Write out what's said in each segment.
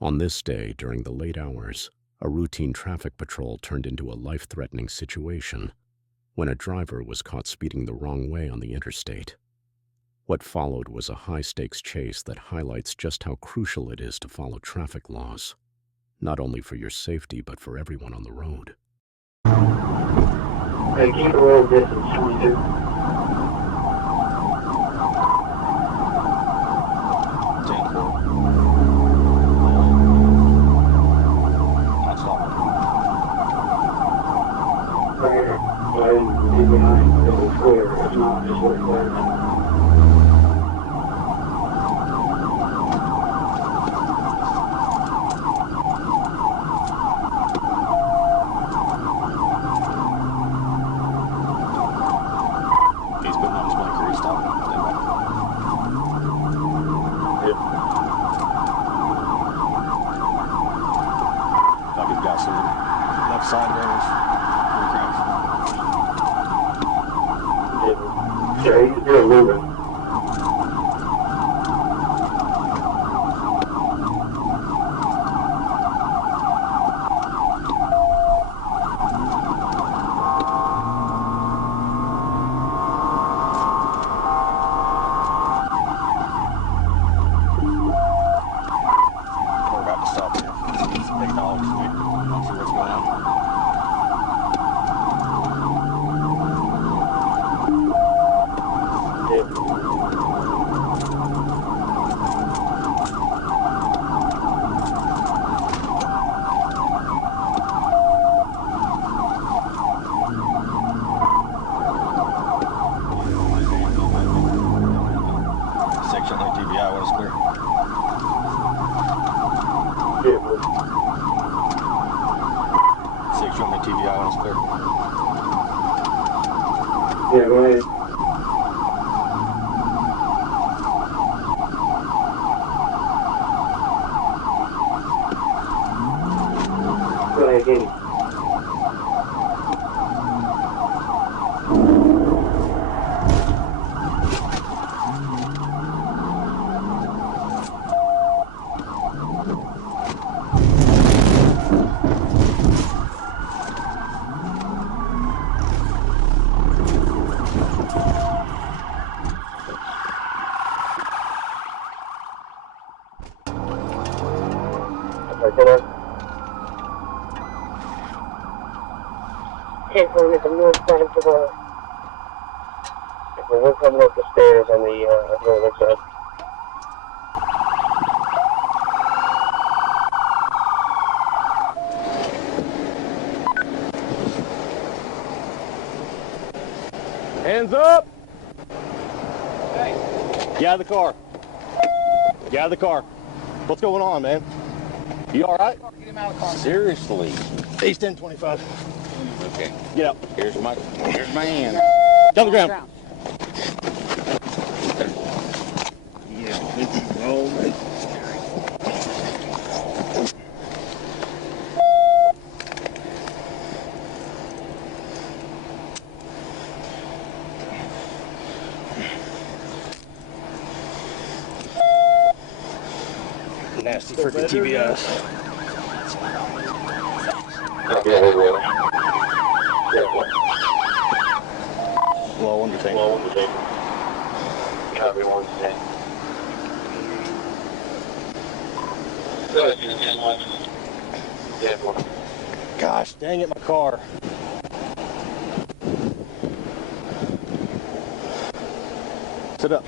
On this day, during the late hours, a routine traffic patrol turned into a life-threatening situation when a driver was caught speeding the wrong way on the interstate. What followed was a high-stakes chase that highlights just how crucial it is to follow traffic laws, not only for your safety but for everyone on the road. Hey, keep the road distance 22. Be behind if it's clear. If not, just wait for it. He's putting on his blinker. He's stopping. Stand by. Yep. Like he's got some left side damage. Yeah, you're moving. We're about to stop here. It's a big dog. I'm not sure what's going on. Section like TBI when it's clear. Section like TBI when it's clear. Yeah, go ahead. Go ahead, Kenny. Okay, so at the north side of the we're coming up the stairs on the northern side. Hands up! Hey. Get out of the car. Get out of the car. What's going on, man? You all right? Get him out of the car. Seriously. East 1025. Okay. Get out. Here's my hand. Down the ground. Yeah, this is all right. Nasty freaking TBS. Low undertaking. Low undertaking. Copy 110. Go ahead, yeah, one. Gosh, dang it, my car. Sit up.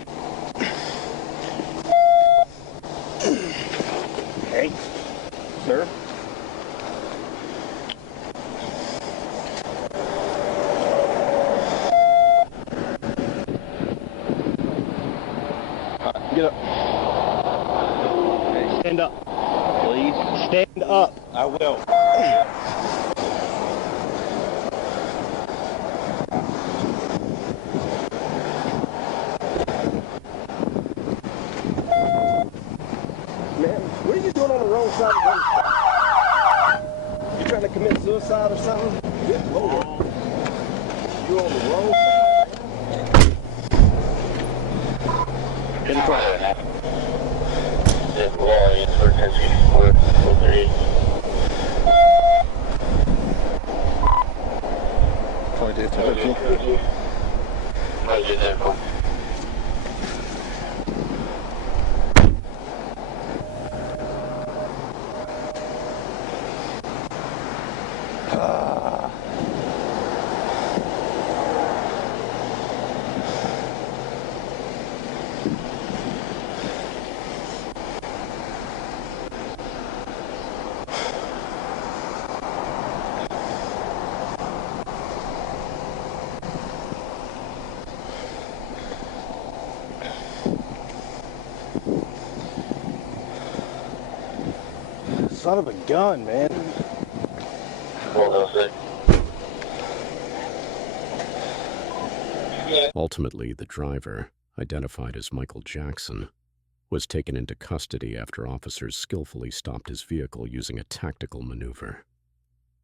Hey, sir. Get up. Okay, stand up. Please. Stand up. I will. Man, what are you doing on the wrong side of the road? You trying to commit suicide or something? Good Lord. You're on the wrong side. In the car. Well, it's 1364. 438. 22. Roger that, bro. Son of a gun, man. Hold on a sec. Ultimately, the driver, identified as Michael Jackson, was taken into custody after officers skillfully stopped his vehicle using a tactical maneuver.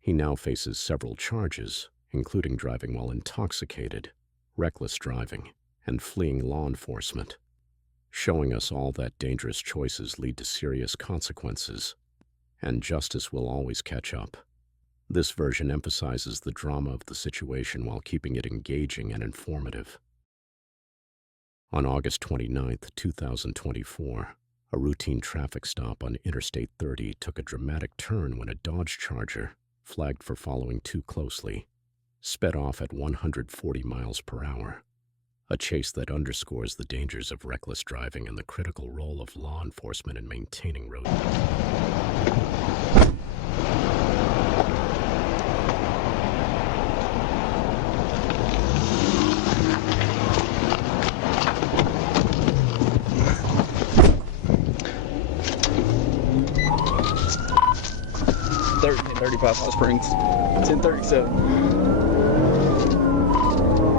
He now faces several charges, including driving while intoxicated, reckless driving, and fleeing law enforcement, showing us all that dangerous choices lead to serious consequences, and justice will always catch up. This version emphasizes the drama of the situation while keeping it engaging and informative. On August 29, 2024, a routine traffic stop on Interstate 30 took a dramatic turn when a Dodge Charger, flagged for following too closely, sped off at 140 miles per hour, a chase that underscores the dangers of reckless driving and the critical role of law enforcement in maintaining road. 35 Hot Springs, 1037.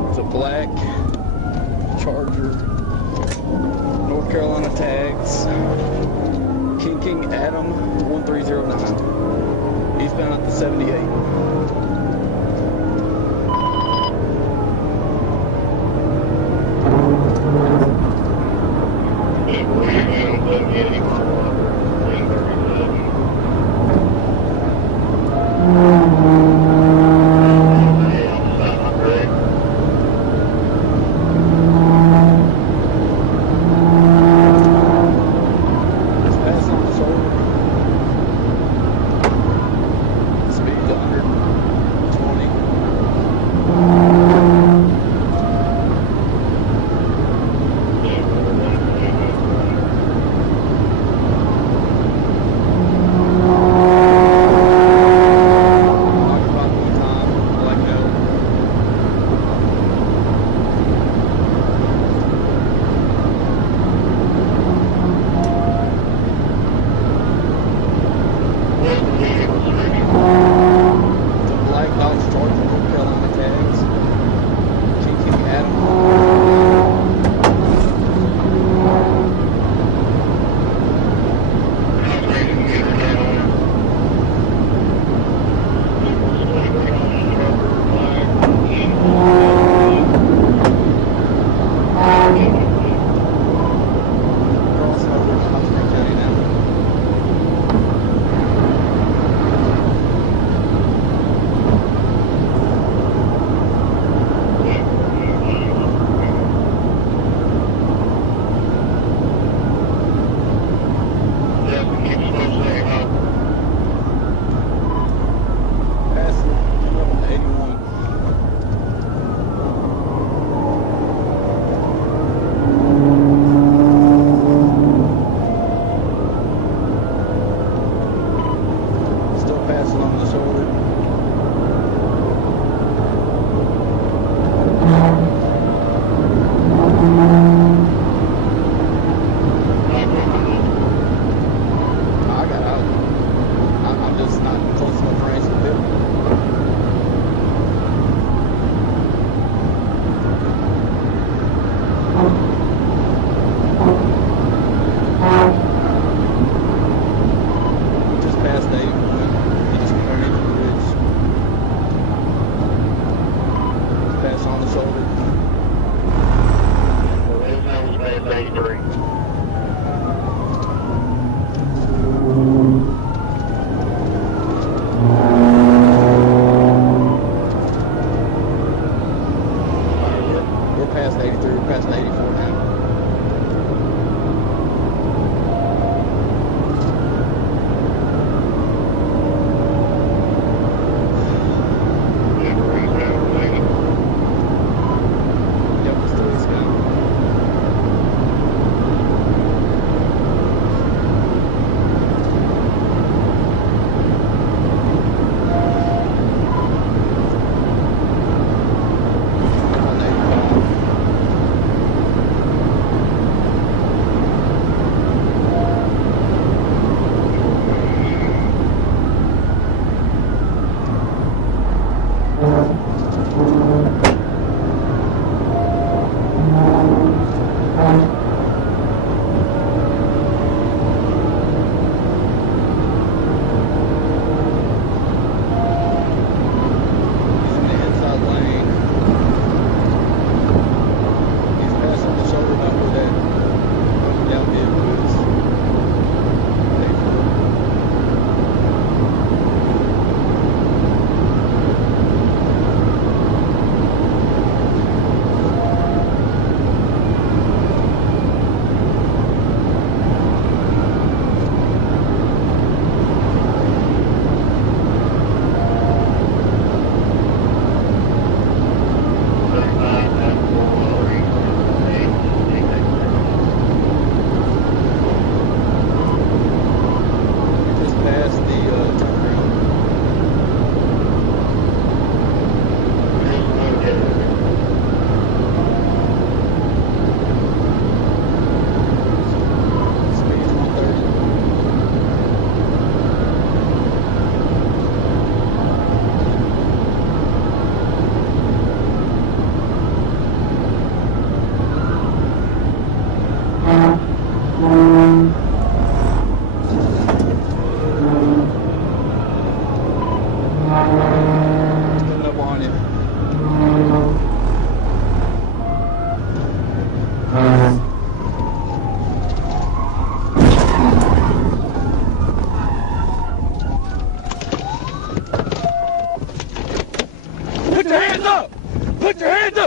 It's a black Charger, North Carolina tags, King Adam 1309. Eastbound at the 78.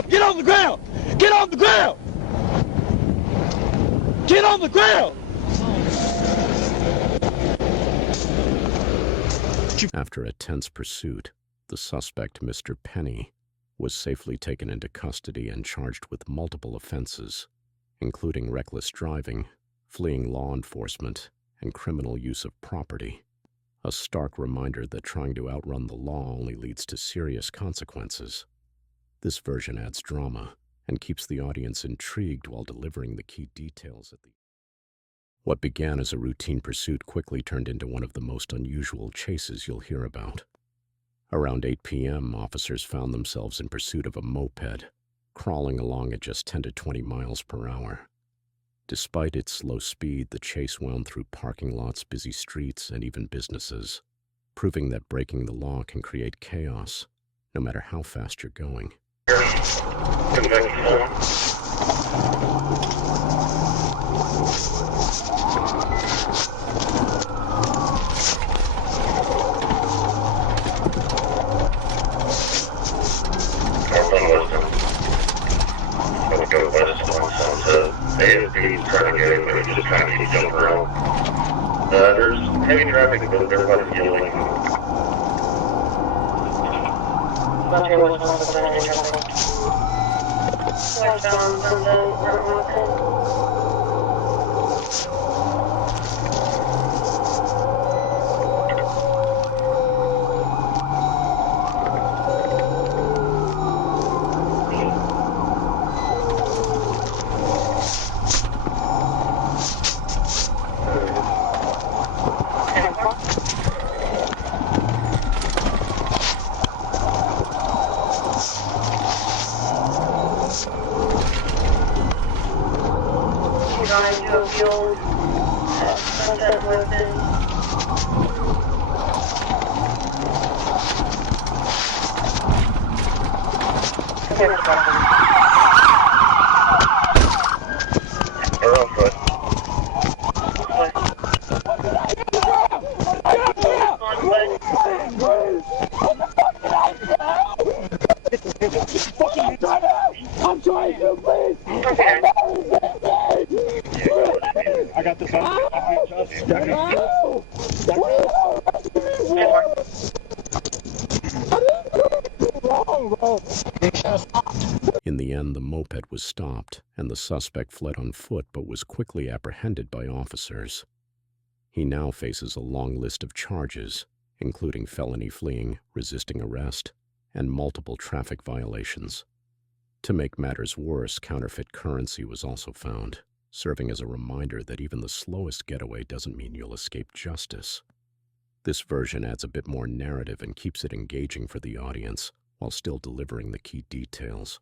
up! Get on the ground! Get on the ground! Get on the ground! After a tense pursuit, the suspect, Mr. Penny, was safely taken into custody and charged with multiple offenses, including reckless driving, fleeing law enforcement, and criminal use of property. A stark reminder that trying to outrun the law only leads to serious consequences. This version adds drama and keeps the audience intrigued while delivering the key details at the What began as a routine pursuit quickly turned into one of the most unusual chases you'll hear about. Around 8 p.m., officers found themselves in pursuit of a moped, crawling along at just 10 to 20 miles per hour. Despite its slow speed, the chase wound through parking lots, busy streets, and even businesses, proving that breaking the law can create chaos, no matter how fast you're going. AFP's trying to get him, but he's just trying to jump around. There's heavy traffic, but everybody's yelling. Going to a fuel sunset weapon. They're on foot. I'm trying to, please! I got this on. In the end, the moped was stopped, and the suspect fled on foot but was quickly apprehended by officers. He now faces a long list of charges, including felony fleeing, resisting arrest, and multiple traffic violations. To make matters worse, counterfeit currency was also found, serving as a reminder that even the slowest getaway doesn't mean you'll escape justice. This version adds a bit more narrative and keeps it engaging for the audience, while still delivering the key details.